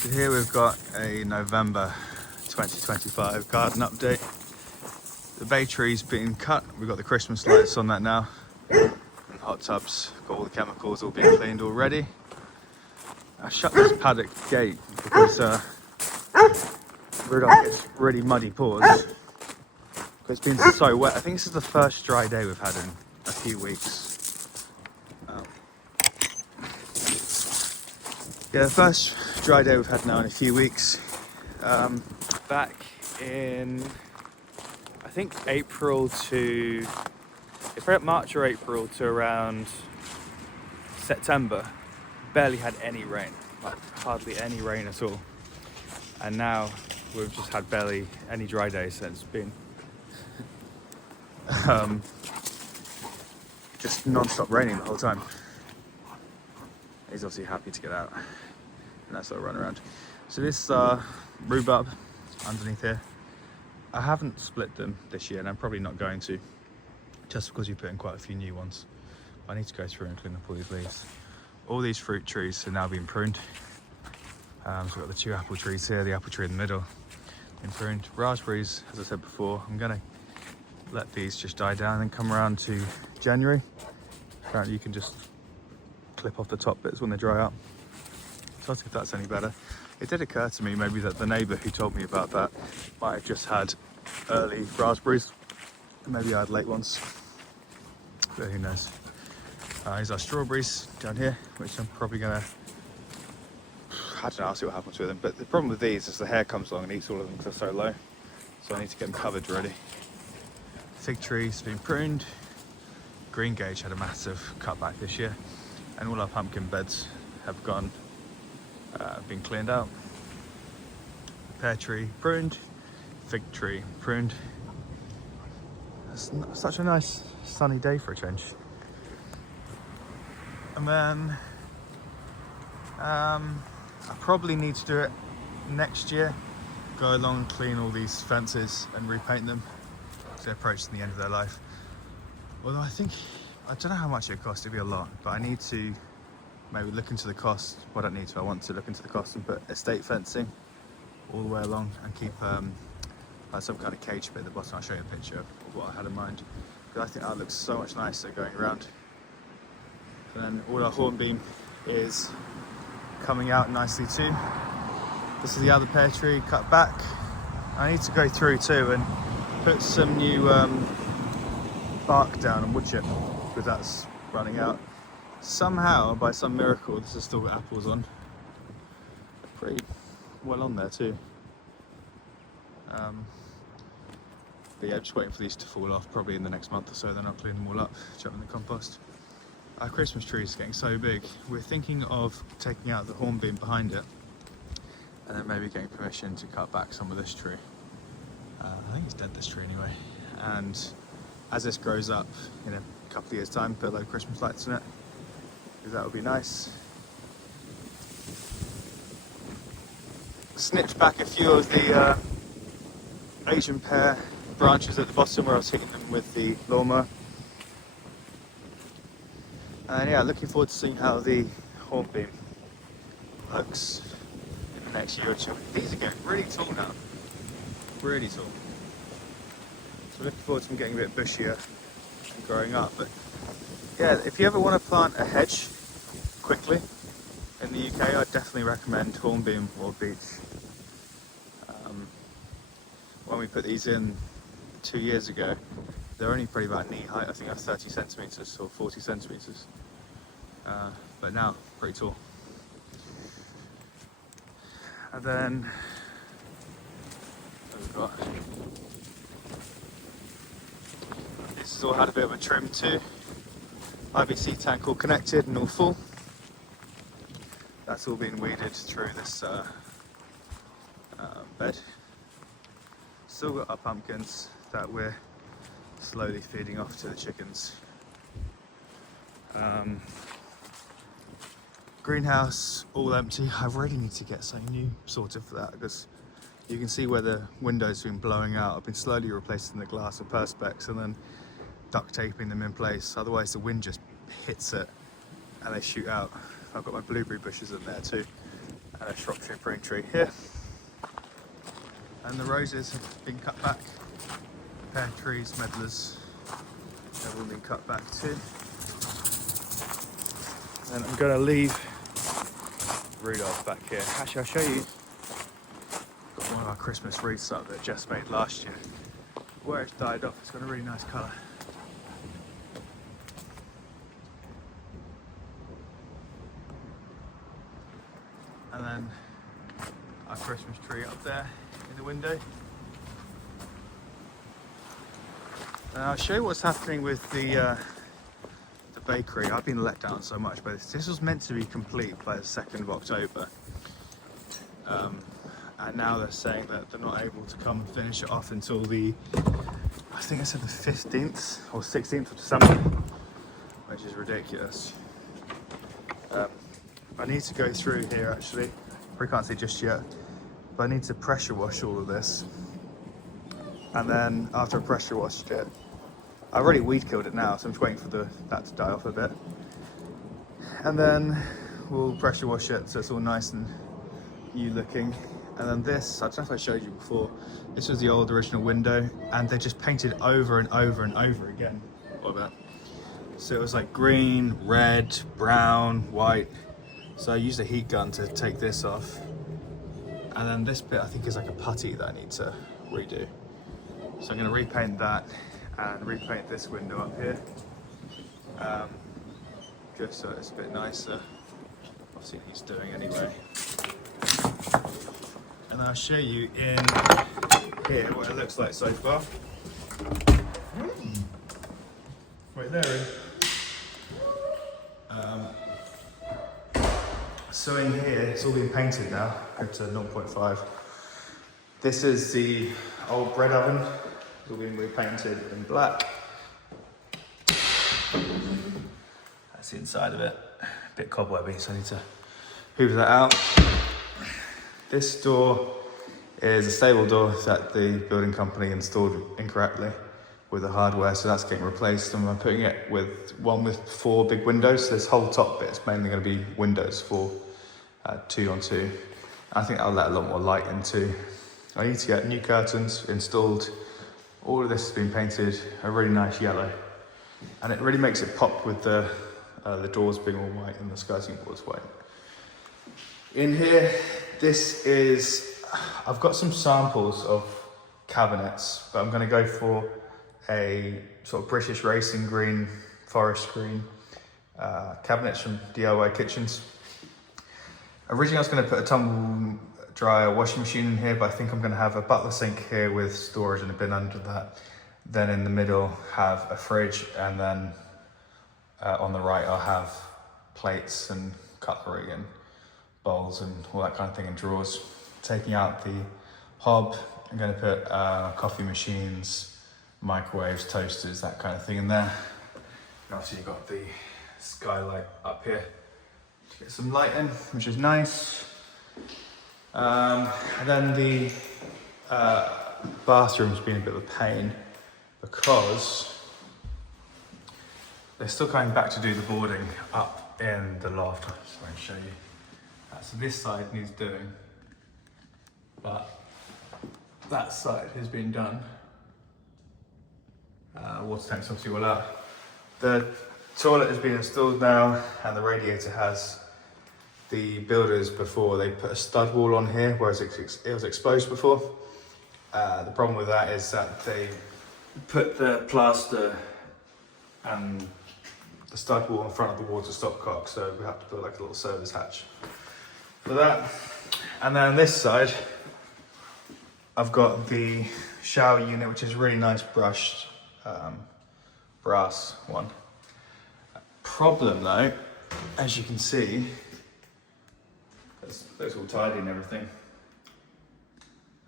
So here we've got a November 2025 garden update. The bay tree's been cut. We've got the Christmas lights on that now. And hot tubs, got all the chemicals all being cleaned already. I shut this paddock gate because Rudolph gets really muddy paws. It's been so wet. I think this is the first dry day we've had in a few weeks. Yeah, the first dry day we've had now in a few weeks. Back in, I think April to, it's about March or April to around September, barely had any rain, like hardly any rain at all. And now we've just had barely any dry days since. It's been just non-stop raining the whole time. He's obviously happy to get out, and that's what I run around. So this rhubarb underneath here, I haven't split them this year, and I'm probably not going to, just because you put in quite a few new ones. I need to go through and clean up all these leaves. All these fruit trees are now being pruned. So we've got the two apple trees here, the apple tree in the middle, been pruned. Raspberries, as I said before, I'm gonna let these just die down and come around to January. Apparently you can just clip off the top bits when they dry out. So I'll see if that's any better. It did occur to me maybe that the neighbour who told me about that might have just had early raspberries. Maybe I had late ones, but who knows. Here's our strawberries down here, which I'm probably gonna, I don't know, I'll see what happens with them. But the problem with these is the hair comes along and eats all of them because they're so low. So I need to get them covered ready. Fig tree's been pruned. Green gage had a massive cutback this year. And all our pumpkin beds have gone, been cleaned out. Pear tree pruned, fig tree pruned. It's such a nice sunny day for a change. And then I probably need to do it next year. Go along and clean all these fences and repaint them as they're approaching the end of their life. Although I don't know how much it costs, it'd be a lot, but I need to maybe look into the cost. Well, I don't need to, I want to look into the cost and put estate fencing all the way along and keep some kind of cage bit at the bottom. I'll show you a picture of what I had in mind, because I think that looks so much nicer going around. And then all our hornbeam is coming out nicely too. This is the other pear tree cut back. I need to go through too and put some new bark down and wood chip, because that's running out. Somehow, by some miracle, this has still got apples on. They're pretty well on there too. But yeah, just waiting for these to fall off, probably in the next month or so, then I'll clean them all up, chuck them in the compost. Our Christmas tree is getting so big, we're thinking of taking out the hornbeam behind it, and then maybe getting permission to cut back some of this tree. I think it's dead, this tree anyway. And as this grows up in a couple of years' time, put a load of Christmas lights in it, because that would be nice. Snipped back a few of the Asian pear branches at the bottom where I was hitting them with the lawnmower. And yeah, looking forward to seeing how the hornbeam looks in the next year or two. These are getting really tall now, really tall. So looking forward to them getting a bit bushier and growing up. But yeah, if you ever want to plant a hedge quickly in the UK, I'd definitely recommend hornbeam or beech. When we put these in 2 years ago, they're only pretty about knee height. I think they're 30 centimetres or 40 centimetres. But now, pretty tall. And then we've got, this has all had a bit of a trim too. IBC tank all connected and all full. That's all been weeded through this bed. Still got our pumpkins that we're slowly feeding off to the chickens. Greenhouse all empty. I really need to get something new sorted for that, because you can see where the windows have been blowing out. I've been slowly replacing the glass with perspex and then duct taping them in place, otherwise the wind just hits it and they shoot out. I've got my blueberry bushes in there too, and a Shropshire prune tree here. And the roses have been cut back. Pear trees, medlars, have all been cut back too. And I'm going to leave Rudolph back here. Actually, I'll show you. Got one of our Christmas wreaths up that Jess made last year. Where it's dyed off, it's got a really nice colour. And then our Christmas tree up there in the window. And I'll show you what's happening with the bakery. I've been let down so much, but this was meant to be complete by the 2nd of October. And now they're saying that they're not able to come and finish it off until I think I said the 15th or 16th of December, which is ridiculous. I need to go through here actually. Probably can't see just yet, but I need to pressure wash all of this. And then after I pressure washed it, I've already weed killed it now, so I'm just waiting for that to die off a bit. And then we'll pressure wash it so it's all nice and new looking. And then this, I don't know if I showed you before, this was the old original window, and they just painted over and over and over again all of it. So it was like green, red, brown, white. So I used a heat gun to take this off. And then this bit I think is like a putty that I need to redo. So I'm going to repaint that and repaint this window up here, just so it's a bit nicer. Obviously he's doing anyway. And I'll show you in here what it looks like so far. Right there. So in here, it's all been painted now, up to 0.5. This is the old bread oven. It's all been repainted in black. That's the inside of it. A bit cobwebby, so I need to hoover that out. This door is a stable door that the building company installed incorrectly with the hardware, so that's getting replaced. And I'm putting it with one with 4 big windows. So this whole top bit is mainly going to be windows for 2 on 2. I think that'll let a lot more light into. I need to get new curtains installed. All of this has been painted a really nice yellow, and it really makes it pop with the doors being all white and the skirting boards white. In here, I've got some samples of cabinets, but I'm going to go for a sort of British racing green, forest green cabinets from DIY Kitchens. Originally I was going to put a tumble dryer washing machine in here, but I think I'm going to have a butler sink here with storage and a bin under that. Then in the middle have a fridge, and then on the right I'll have plates and cutlery and bowls and all that kind of thing in drawers. Taking out the hob, I'm going to put coffee machines, microwaves, toasters, that kind of thing in there. And obviously you've got the skylight up here to get some light in, which is nice. And then the bathroom's been a bit of a pain because they're still coming back to do the boarding up in the loft. So I'll show you. So this side needs doing, but that side has been done. Water tank's obviously all out. The toilet has been installed now, and the radiator has. The builders before, they put a stud wall on here, whereas it was exposed before. The problem with that is that they put the plaster and the stud wall in front of the water stopcock, so we have to put like a little service hatch for that. And then on this side, I've got the shower unit, which is a really nice brushed brass one. Problem though, as you can see, those all tidy and everything.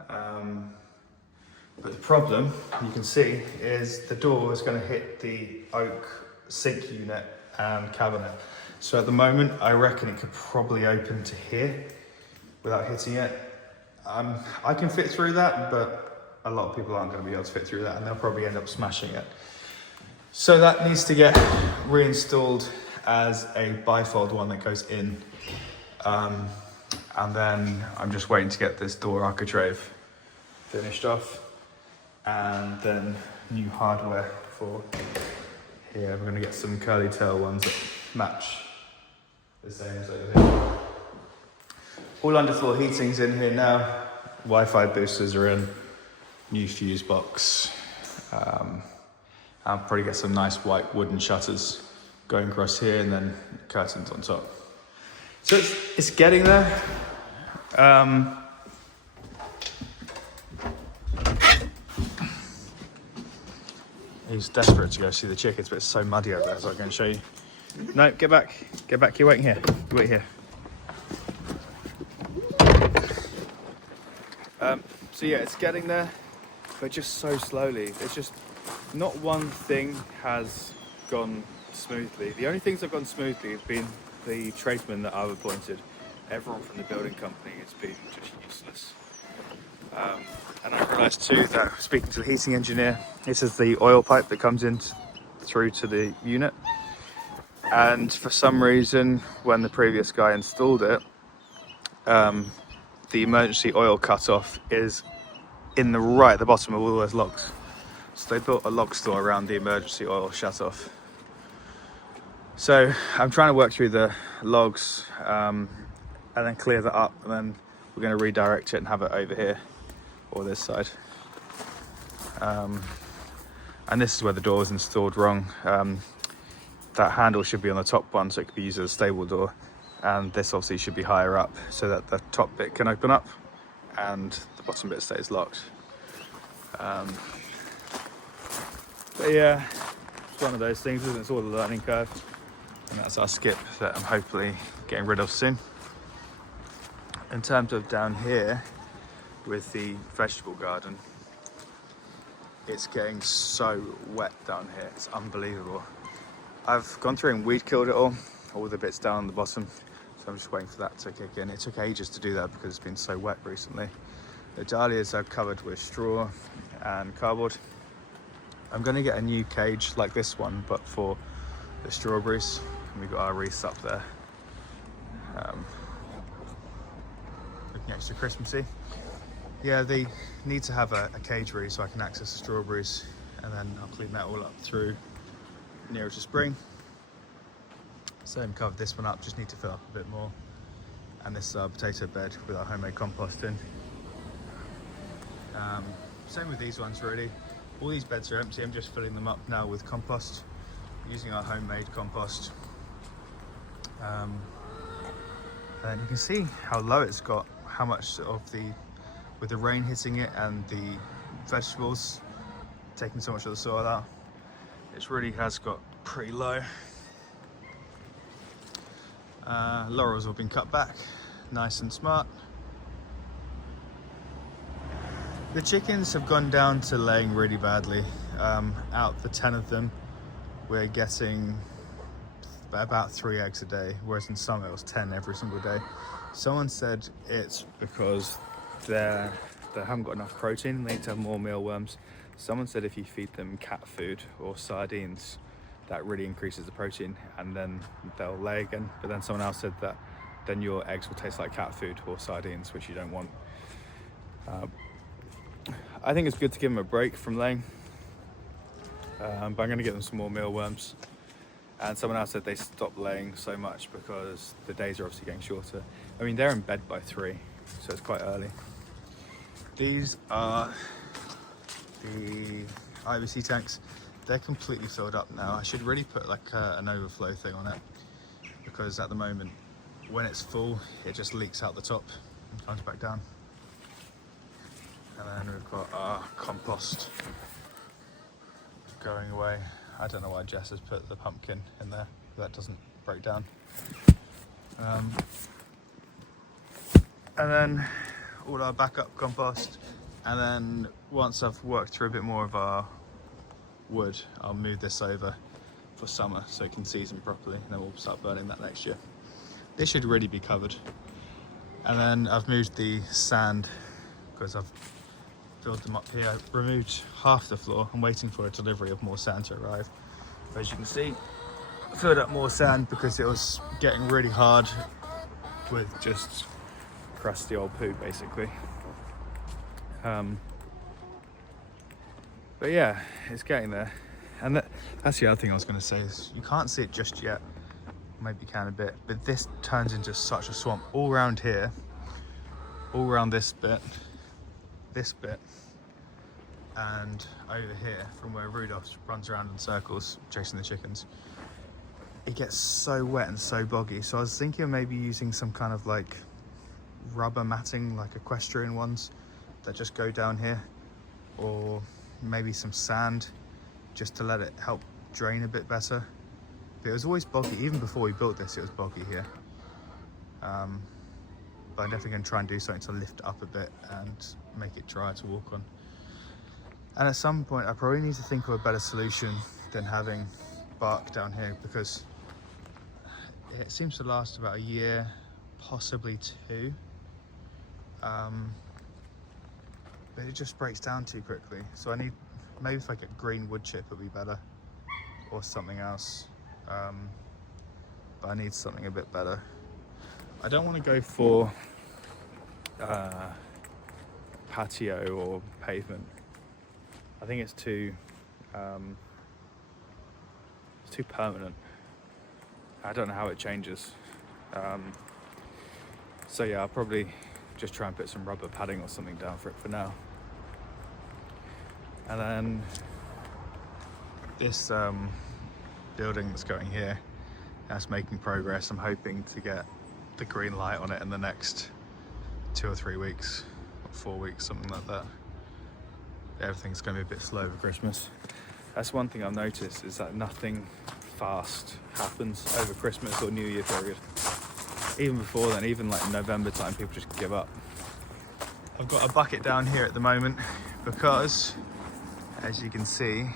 But the problem, you can see, is the door is going to hit the oak sink unit and cabinet. So at the moment, I reckon it could probably open to here without hitting it. I can fit through that, but a lot of people aren't going to be able to fit through that, and they'll probably end up smashing it. So that needs to get reinstalled as a bifold one that goes in. And then I'm just waiting to get this door architrave finished off. And then new hardware for here. We're gonna get some curly tail ones that match the same as over here. All underfloor heating's in here now. Wi-Fi boosters are in. New fuse box. I'll probably get some nice white wooden shutters going across here and then curtains on top. So it's getting there. He's desperate to go see the chickens, but it's so muddy over there, so I'm going to show you. No, get back, you're waiting here, you wait here. So yeah, it's getting there, but just so slowly. It's just, not one thing has gone smoothly. The only things that have gone smoothly have been the tradesmen that I've appointed. Everyone from the building company has been just useless. And I realised too that speaking to the heating engineer, this is the oil pipe that comes in through to the unit. And for some reason, when the previous guy installed it, the emergency oil cutoff is in the right at the bottom of all those logs. So they built a log store around the emergency oil shut-off. So I'm trying to work through the logs and then clear that up, and then we're going to redirect it and have it over here or this side. And this is where the door was installed wrong. That handle should be on the top one, so it could be used as a stable door, and this obviously should be higher up so that the top bit can open up and the bottom bit stays locked. But yeah, it's one of those things, isn't it? It's all the learning curve, and that's our skip that I'm hopefully getting rid of soon. In terms of down here with the vegetable garden, it's getting so wet down here, it's unbelievable. I've gone through and weed killed it all the bits down on the bottom, so I'm just waiting for that to kick in. It took ages to do that because it's been so wet recently. The dahlias are covered with straw and cardboard. I'm going to get a new cage like this one, but for the strawberries. And we've got our wreaths up there. Looking extra Christmassy. Yeah, they need to have a cage really so I can access the strawberries, and then I'll clean that all up through nearer to spring. So I've covered this one up, just need to fill up a bit more. And this is our potato bed with our homemade compost in. Same with these ones really. All these beds are empty, I'm just filling them up now with compost, using our homemade compost. And you can see how low it's got, how much of with the rain hitting it and the vegetables taking so much of the soil out, it really has got pretty low. Laurels have been cut back, nice and smart. The chickens have gone down to laying really badly. Out the 10 of them, we're getting about 3 eggs a day, whereas in summer it was 10 every single day. Someone said it's because they haven't got enough protein and they need to have more mealworms. Someone said if you feed them cat food or sardines, that really increases the protein and then they'll lay again. But then someone else said that then your eggs will taste like cat food or sardines, which you don't want. I think it's good to give them a break from laying, but I'm going to get them some more mealworms. And someone else said they stopped laying so much because the days are obviously getting shorter. I mean, they're in bed by 3, so it's quite early. These are the IBC tanks. They're completely filled up now. I should really put like an overflow thing on it, because at the moment, when it's full, it just leaks out the top and comes back down. And then we've got our compost going away. I don't know why Jess has put the pumpkin in there. That doesn't break down. And then all our backup compost. And then once I've worked through a bit more of our wood, I'll move this over for summer so it can season properly. And then we'll start burning that next year. This should really be covered. And then I've moved the sand because I've filled them up here. I've removed half the floor. I'm waiting for a delivery of more sand to arrive. As you can see, filled up more sand because it was getting really hard with just crusty old poo basically. But yeah, it's getting there. And that's the other thing I was going to say is you can't see it just yet. Maybe you can a bit, but this turns into such a swamp all around here, all around this bit, and over here from where Rudolph runs around in circles chasing the chickens. It gets so wet and so boggy. So I was thinking of maybe using some kind of like rubber matting, like equestrian ones that just go down here, or maybe some sand just to let it help drain a bit better. But it was always boggy, even before we built this, it was boggy here. But I'm definitely going to try and do something to lift it up a bit and make it drier to walk on. And at some point I probably need to think of a better solution than having bark down here, because it seems to last about a year, possibly 2. But it just breaks down too quickly. So I need, maybe if I get green wood chip it'll be better, or something else. But I need something a bit better. I don't want to go for patio or pavement. I think it's too permanent. I don't know how it changes. So yeah, I'll probably just try and put some rubber padding or something down for it for now. And then this building that's going here, that's making progress. I'm hoping to get the green light on it in the next 2 or 3 weeks, or 4 weeks, something like that. Everything's going to be a bit slow over Christmas. That's one thing I've noticed, is that nothing fast happens over Christmas or New Year period. Even before then, even like November time, people just give up. I've got a bucket down here at the moment because, as you can see,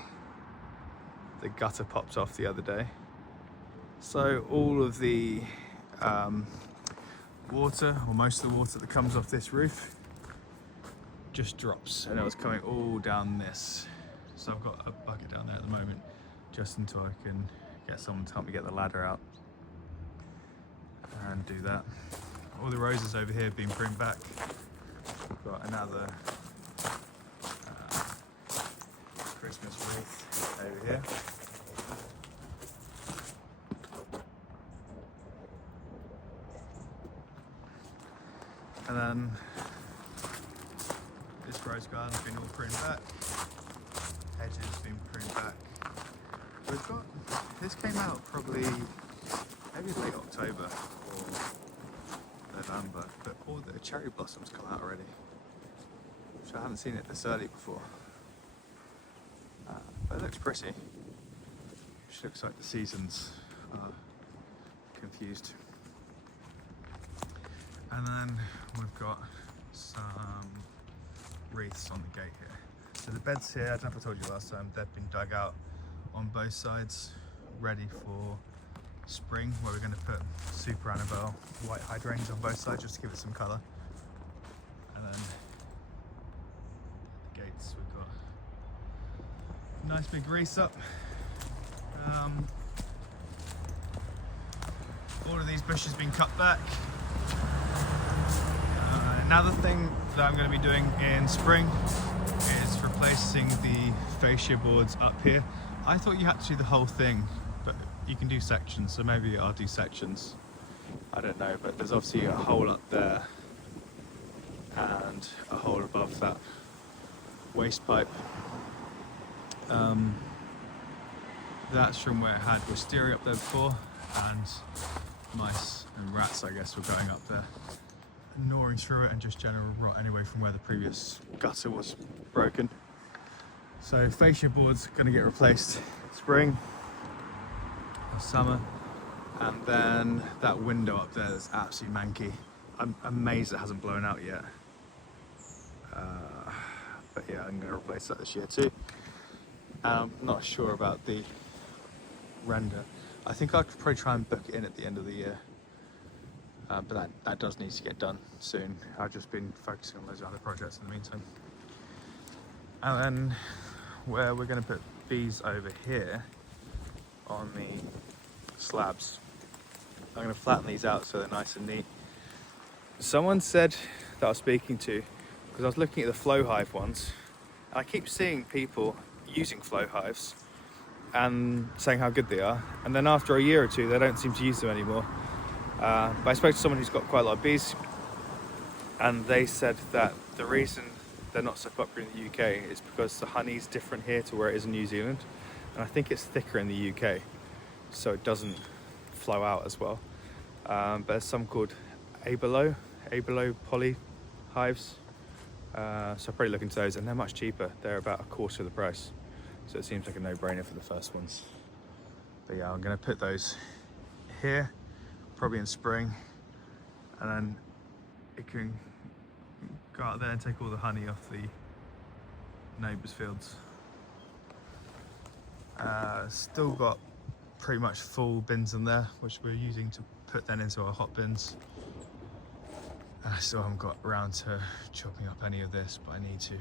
the gutter popped off the other day. So all of the water, or most of the water that comes off this roof, just drops, and it was coming all down this. So I've got a bucket down there at the moment, just until I can get someone to help me get the ladder out and do that. All the roses over here have been pruned back. Got another Christmas wreath over here. And then this rose garden's been all pruned back. Hedges been pruned back. We've got, this came out probably maybe late October or November, but all the cherry blossoms come out already, which I haven't seen it this early before. But it looks pretty. Which looks like the seasons are confused. And then we've got some wreaths on the gate here. So the beds here, I don't know if I told you last time, they've been dug out on both sides, ready for spring, where we're going to put Super Annabelle white hydrangeas on both sides just to give it some colour. And then the gates, we've got a nice big wreath up. All of these bushes have been cut back. Another thing that I'm going to be doing in spring is replacing the fascia boards up here. I thought you had to do the whole thing, but you can do sections, so maybe I'll do sections. I don't know, but there's obviously a hole up there and a hole above that waste pipe. That's from where it had wisteria up there before, and mice and rats, I guess, were going up there, gnawing through it, and just general rot anyway from where the previous gutter was broken. So fascia boards are going to get replaced spring or summer, and then that window up there that's absolutely manky. I'm amazed it hasn't blown out yet. But yeah, I'm going to replace that this year too. I'm not sure about the render. I think I could probably try and book it in at the end of the year. But that does need to get done soon. I've just been focusing on those other projects in the meantime. And then where we're going to put these over here on the slabs, I'm going to flatten these out so they're nice and neat. someone said that I was speaking to, because I was looking at the flow hive ones, and I keep seeing people using flow hives and saying how good they are, and then after a year or two they don't seem to use them anymore. But I spoke to someone who's got quite a lot of bees, and they said that the reason they're not so popular in the UK is because the honey's different here to where it is in New Zealand, and I think it's thicker in the UK, so it doesn't flow out as well. But there's some called Abelo poly hives, so I'll probably look into those, and they're much cheaper. They're about a quarter of the price, so it seems like a no-brainer for the first ones. But yeah, I'm going to put those here, probably in spring, and then it can go out there and take all the honey off the neighbours' fields. Still got pretty much full bins in there, which we're using to put then into our hot bins. I still haven't got around to chopping up any of this, but I need to.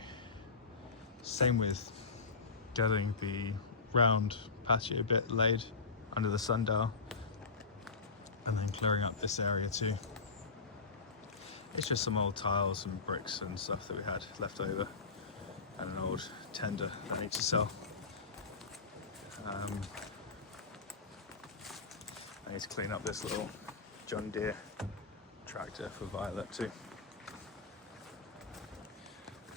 Same with getting the round patio bit laid under the sundial, and then clearing up this area too. It's just some old tiles and bricks and stuff that we had left over, and an old tender that I need to sell. I need to clean up this little John Deere tractor for Violet too.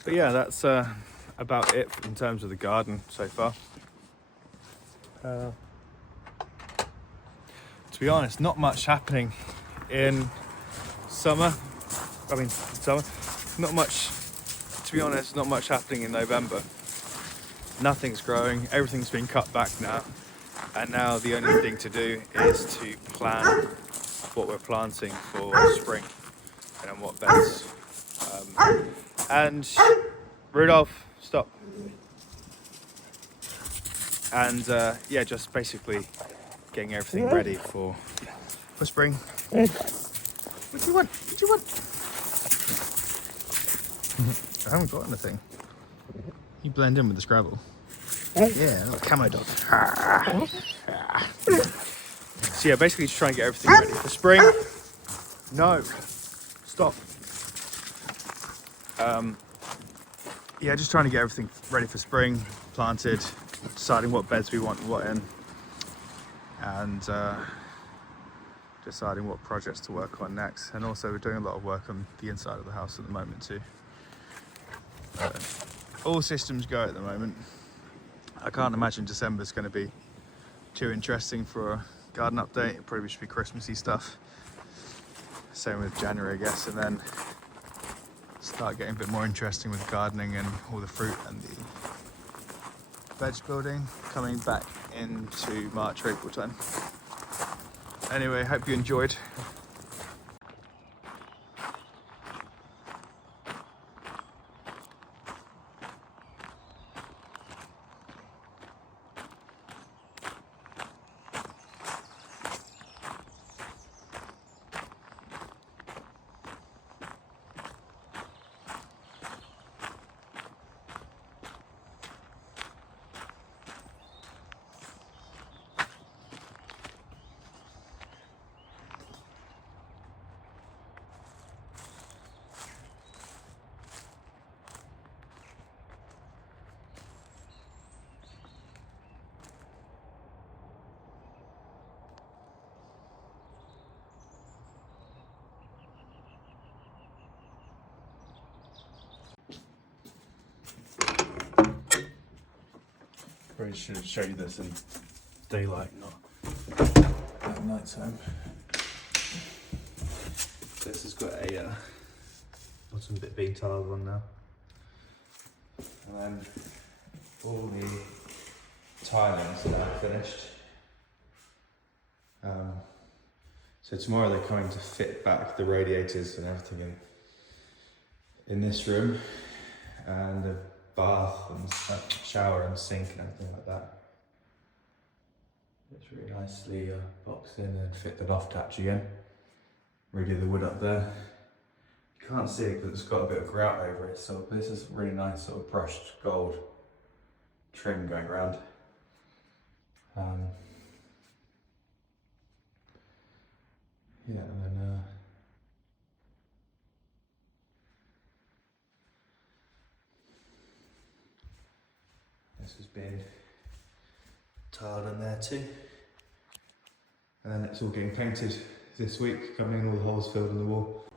But yeah, that's about it in terms of the garden so far. To be honest, not much happening in summer. Not much, to be honest, not much happening in November. Nothing's growing, everything's been cut back now. And now the only thing to do is to plan what we're planting for spring and on what beds. And Rudolph, stop. And yeah, just basically getting everything ready for spring. What do you want? What do you want? I haven't got anything. You blend in with the Scrabble. Yeah, little camo dog. So yeah, basically just trying to get everything ready for spring. No, stop. Yeah, just trying to get everything ready for spring, planted, deciding what beds we want what in, and deciding what projects to work on next. And also we're doing a lot of work on the inside of the house at the moment too. All systems go at the moment. I can't imagine December's going to be too interesting for a garden update. It probably should be Christmassy stuff. Same with January, I guess, and then start getting a bit more interesting with gardening and all the fruit and the veg building coming back into March, April time. Anyway, hope you enjoyed. Probably should show you this in daylight, not at night time. This has got a bottom bit being tiled on now, and then all the tilings are now finished. So tomorrow they're coming to fit back the radiators and everything in this room, and the bath and shower and sink and everything like that. It's really nicely boxed in and fit the loft hatch again. Redo the wood up there. You can't see it because it's got a bit of grout over it, so this is really nice sort of brushed gold trim going around. Yeah, and then this has been tiled in there too. And then it's all getting painted this week, coming in, all the holes filled in the wall.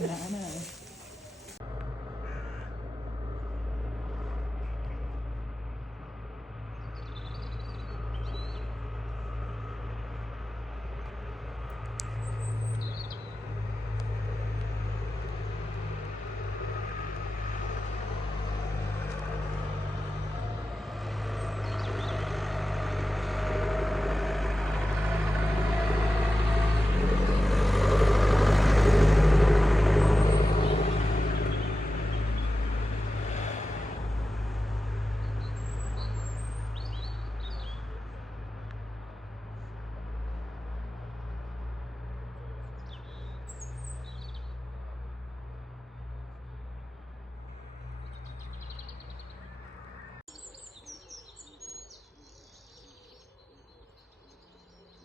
Yeah, I know.